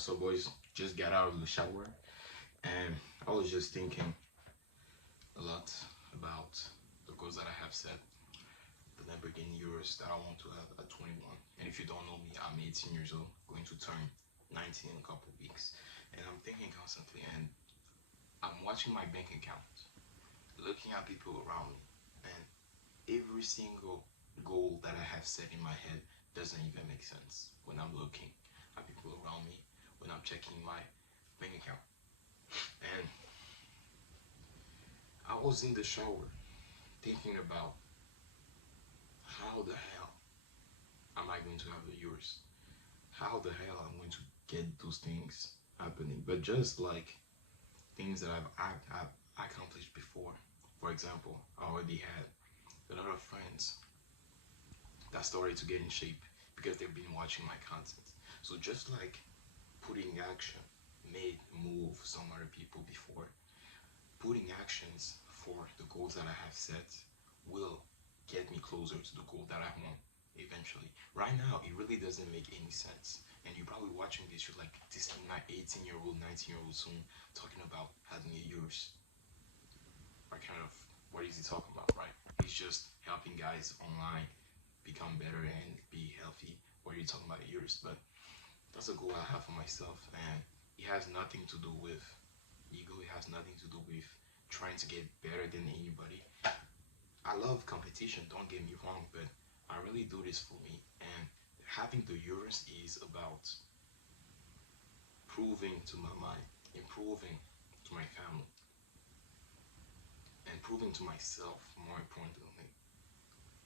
So boys, just got out of the shower and I was just thinking a lot about the goals that I have set, the Lamborghini Urus that I want to have at 21. And if you don't know me, I'm 18 years old, going to turn 19 in a couple of weeks. And I'm thinking constantly, and I'm watching my bank account, looking at people around me, and every single goal that I have set in my head doesn't even make sense when I'm looking at people around me, when I'm checking my bank account. And I was in the shower thinking about how the hell am I going to have the Urus? How the hell I'm going to get those things happening? But just like things that I've accomplished before. For example, I already had a lot of friends that started to get in shape because they've been watching my content. So just like putting action made move some other people before, putting actions for the goals that I have set will get me closer to the goal that I want eventually. Right now, it really doesn't make any sense. And you're probably watching this, you're like, this 18-year-old, 19-year-old soon talking about having a Urus. What is he talking about, right? He's just helping guys online become better and be healthy. What are you talking about, Urus? But that's a goal I have for myself, and it has nothing to do with ego. It has nothing to do with trying to get better than anybody. I love competition, don't get me wrong, but I really do this for me. And having the Urus is about proving to my mind, improving to my family, and proving to myself, more importantly,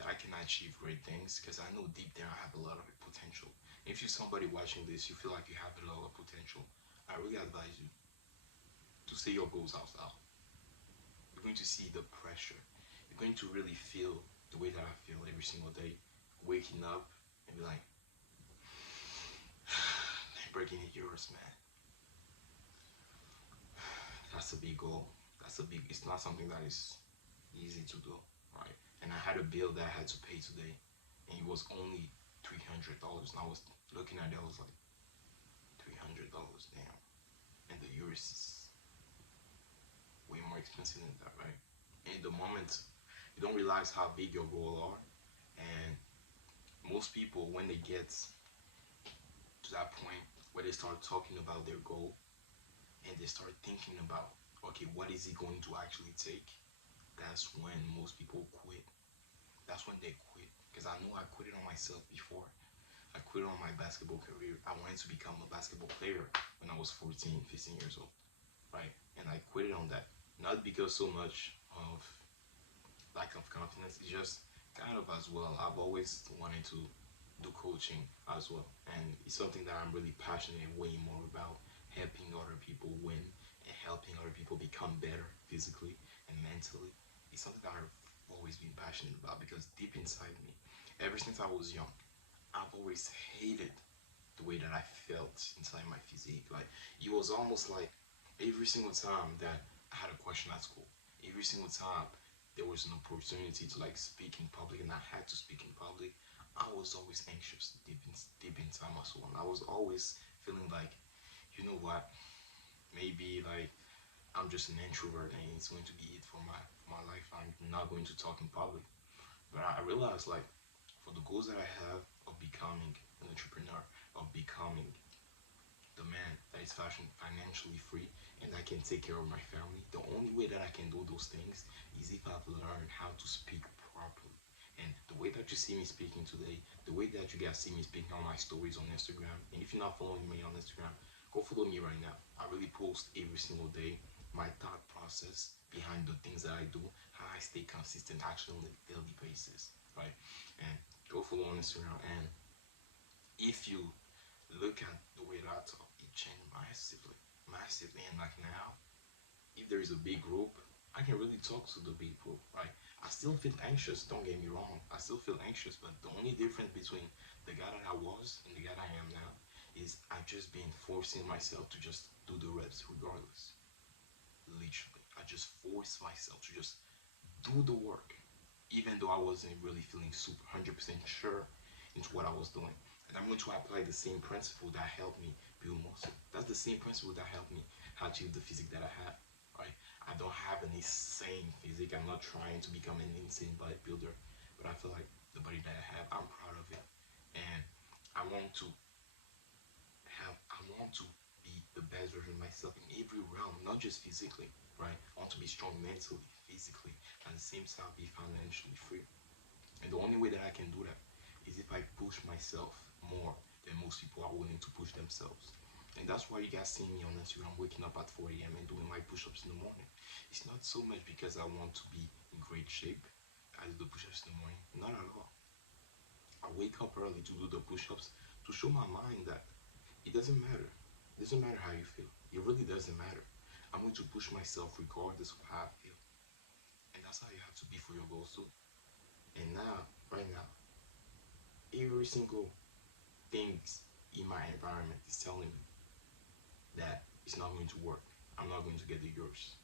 that I can achieve great things, because I know deep down I have a lot of potential. If you're somebody watching this, you feel like you have a lot of potential, I really advise you to say your goals out loud. You're going to see the pressure. You're going to really feel the way that I feel every single day, waking up and be like, breaking Urus, man. That's a big goal. It's not something that is easy to do, right? And I had a bill that I had to pay today, and it was only $300. And I was looking at it, I was like, $300, damn. And the Urus is way more expensive than that, right? And in the moment, you don't realize how big your goals are. And most people, when they get to that point where they start talking about their goal and they start thinking about, okay, what is it going to actually take? That's when most people quit. That's when they quit. Because I know I quit it on myself before. I quit on my basketball career. I wanted to become a basketball player when I was 14, 15 years old, right? And I quit it on that. Not because so much of lack of confidence, it's just kind of as well. I've always wanted to do coaching as well. And it's something that I'm really passionate way more about, helping other people win and helping other people become better physically and mentally. It's something that I've always been passionate about, because deep inside me, ever since I was young, I've always hated the way that I felt inside my physique. Like, it was almost like every single time that I had a question at school, every single time there was an opportunity to like speak in public and I had to speak in public, I was always anxious deep inside my soul. And I was always feeling like, you know what, maybe like I'm just an introvert and it's going to be it for my life. I'm not going to talk in public. But I realized, like, for the goals that I have of becoming an entrepreneur, of becoming the man that is financially free and I can take care of my family, the only way that I can do those things is if I've learned how to speak properly. And the way that you see me speaking today, the way that you guys see me speaking on my stories on Instagram, and if you're not following me on Instagram, go follow me right now. I really post every single day my thought process behind the things that I do, how I stay consistent actually on a daily basis, right? And go follow on Instagram. And if you look at the way that I talk, it changed massively, massively. And like now, if there is a big group, I can really talk to the big group, right? I still feel anxious, don't get me wrong. I still feel anxious, but the only difference between the guy that I was and the guy that I am now is I've just been forcing myself to just do the reps regardless. Literally, I just forced myself to just do the work, even though I wasn't really feeling super 100% sure into what I was doing. And I'm going to apply the same principle that helped me build muscle. the same principle that helped me achieve the physique that I have, right? I don't have an insane physique. I'm not trying to become an insane bodybuilder, but I feel like the body that I have, I'm proud of it, and I want to I want to be the best version of myself in every realm, not just physically, right? I want to be strong mentally, physically, and at the same time be financially free. And the only way that I can do that is if I push myself more than most people are willing to push themselves. And that's why you guys see me on Instagram waking up at 4 a.m. and doing my push-ups in the morning. It's not so much because I want to be in great shape. I do the push-ups in the morning. Not at all. I wake up early to do the push-ups to show my mind that it doesn't matter. It doesn't matter how you feel. It really doesn't matter. I'm going to push myself regardless of how I feel. And that's how you have to be for your goals too. And now, right now, every single thing in my environment is telling me that it's not going to work. I'm not going to get the Urus.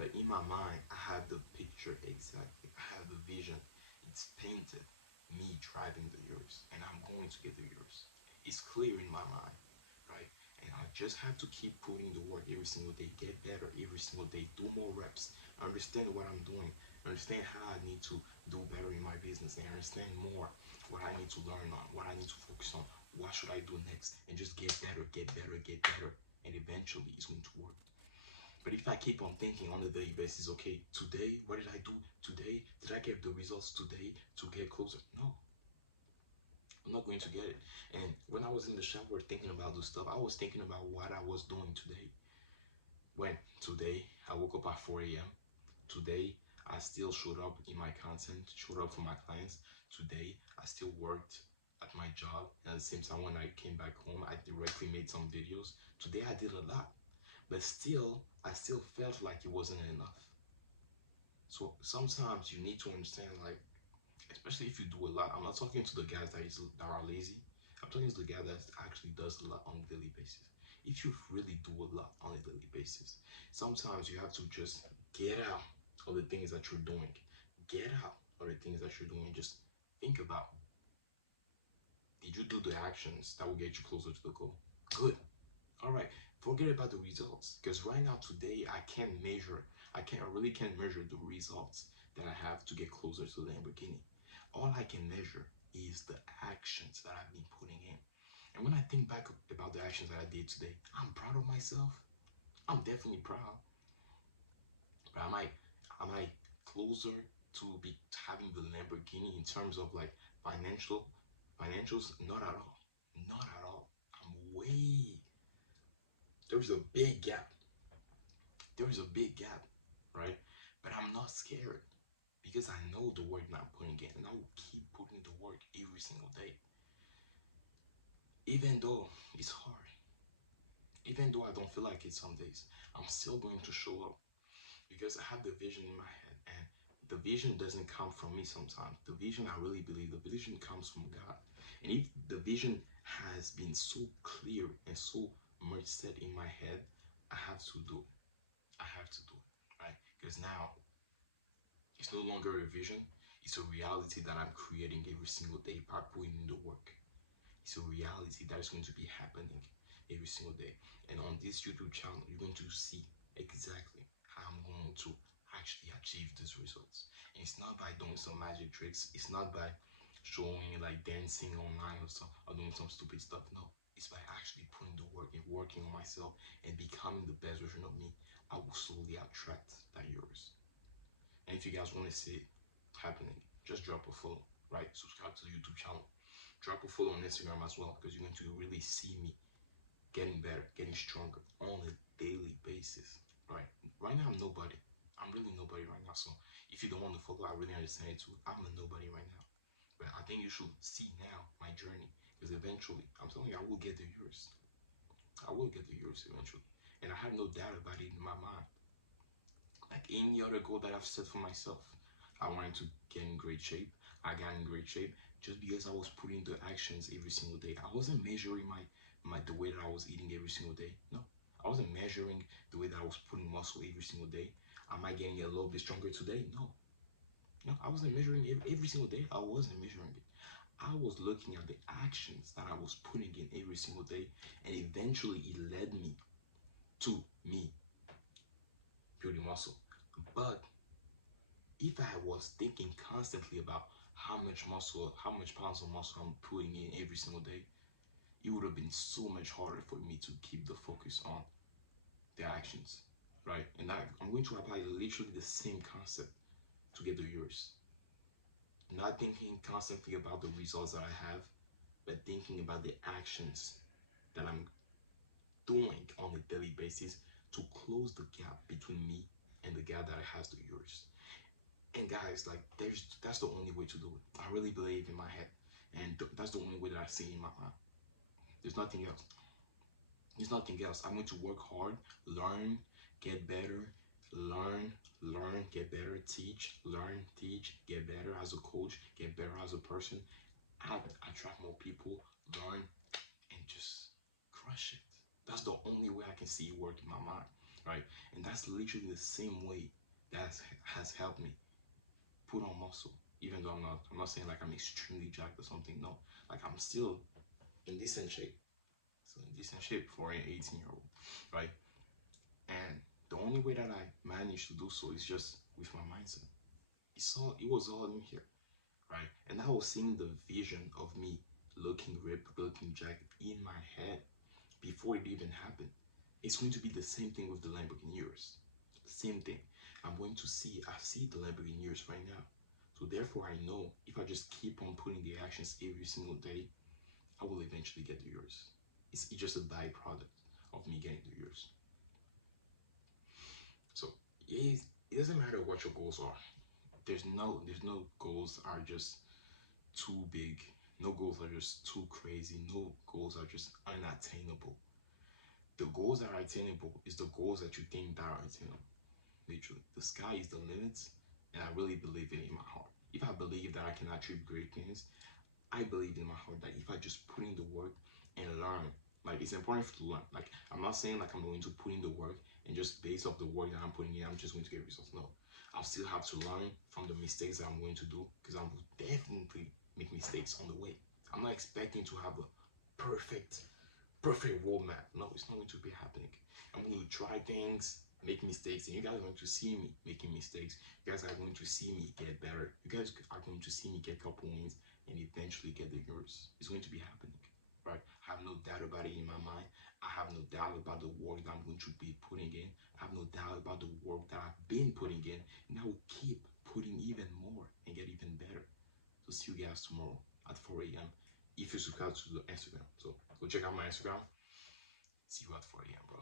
But in my mind, I have the picture exactly. I have the vision. It's painted. Me driving the Urus. And I'm going to get the Urus. It's clear in my mind, right? And I just have to keep putting the work every single day. Get better every single day. Do more reps. Understand what I'm doing. Understand how I need to do better in my business. And understand more what I need to learn on. What I need to focus on. What should I do next? And just get better, get better, get better. And eventually it's going to work. But if I keep on thinking on a daily basis, okay, today, what did I do today? Did I get the results today to get closer? No, I'm not going to get it. And when I was in the shower thinking about this stuff, I was thinking about what I was doing today. When today I woke up at 4 a.m. Today I still showed up in my content, showed up for my clients. Today I still worked at my job. And at the same time, when I came back home, I directly made some videos. Today I did a lot. But still, I still felt like it wasn't enough. So sometimes you need to understand, like, especially if you do a lot. I'm not talking to the guys that are lazy. I'm talking to the guy that actually does a lot on a daily basis. If you really do a lot on a daily basis, sometimes you have to just get out of the things that you're doing. Get out of the things that you're doing. Just think about, did you do the actions that will get you closer to the goal? Good. All right, forget about the results, because right now today I really can't measure the results that I have to get closer to the Lamborghini. All I can measure is the actions that I've been putting in. And when I think back about the actions that I did today, I'm proud of myself. I'm definitely proud. But am I closer to be having the Lamborghini in terms of like financials? Not at all. Not at all. I'm way There's a big gap. There is a big gap, right? But I'm not scared because I know the work that I'm putting in, and I will keep putting the work every single day. Even though it's hard, even though I don't feel like it some days, I'm still going to show up because I have the vision in my head, and the vision doesn't come from me sometimes. The vision, I really believe, the vision comes from God. And if the vision has been so clear and so much set in my head, I have to do it. I have to do it, right? Because now it's no longer a vision, it's a reality that I'm creating every single day by putting in the work. It's a reality that is going to be happening every single day. And on this YouTube channel, you're going to see exactly how I'm going to actually achieve these results. And it's not by doing some magic tricks, it's not by showing like dancing online or stuff or doing some stupid stuff. No, it's by actually putting the work and working on myself and becoming the best version of me. I will slowly attract that Urus. And if you guys want to see it happening, just drop a follow, right? Subscribe to the YouTube channel. Drop a follow on Instagram as well, because you're going to really see me getting better, getting stronger on a daily basis, right? Right now, I'm nobody. I'm really nobody right now. So if you don't want to follow, I really understand it too. I'm a nobody right now. But I think you should see now my journey, because eventually, I'm telling you, I will get the Urus. I will get the Urus eventually. And I have no doubt about it in my mind. Like any other goal that I've set for myself, I wanted to get in great shape. I got in great shape just because I was putting the actions every single day. I wasn't measuring the way that I was eating every single day. No, I wasn't measuring the way that I was putting muscle every single day. Am I getting a little bit stronger today? No, no, I wasn't measuring every single day. I wasn't measuring it. I was looking at the actions that I was putting in every single day, and eventually it led me to me building muscle. But if I was thinking constantly about how much muscle, how much pounds of muscle I'm putting in every single day, it would have been so much harder for me to keep the focus on the actions, right? And I'm going to apply literally the same concept to get the Urus. Not thinking constantly about the results that I have, but thinking about the actions that I'm doing on a daily basis to close the gap between me and the gap that I has to Urus. And guys, like that's the only way to do it. I really believe in my head, and that's the only way that I see in my mind. There's nothing else. There's nothing else. I'm going to work hard, learn, get better, learn, get better, teach, learn, teach, get better as a coach, get better as a person, attract more people, learn, and just crush it. That's the only way I can see it work in my mind, right? And that's literally the same way that has helped me put on muscle. Even though I'm not saying like I'm extremely jacked or something. No, like I'm still in decent shape. So in decent shape for an 18-year-old, right? And the only way that I managed to do so is just with my mindset. It was all in here, right? And I was seeing the vision of me looking ripped, looking jacked in my head before it even happened. It's going to be the same thing with the Lamborghini Urus. Same thing. I see the Lamborghini Urus right now. So therefore I know if I just keep on putting the actions every single day, I will eventually get the Urus. It's just a byproduct of me getting the Urus. So it doesn't matter what your goals are. There's no goals are just too big. No goals are just too crazy. No goals are just unattainable. The goals that are attainable is the goals that you think that are attainable. Literally, the sky is the limits, and I really believe it in my heart. If I believe that I can achieve great things, I believe in my heart that if I just put in the work and learn, like it's important to learn. Like I'm not saying like I'm going to put in the work and just based off the work that I'm putting in, I'm just going to get results. No, I'll still have to learn from the mistakes that I'm going to do because I will definitely make mistakes on the way. I'm not expecting to have a perfect roadmap. No, it's not going to be happening. I'm going to try things, make mistakes, and you guys are going to see me making mistakes. You guys are going to see me get better. You guys are going to see me get a couple wins and eventually get the Urus. It's going to be happening, right? I have no doubt about it in my mind. I have no doubt about the work that I'm going to be putting in. I have no doubt about the work that I've been putting in, and I will keep putting even more and get even better. So see you guys tomorrow at 4 a.m. if you subscribe to the Instagram. So go check out my Instagram. See you at 4 a.m., bro.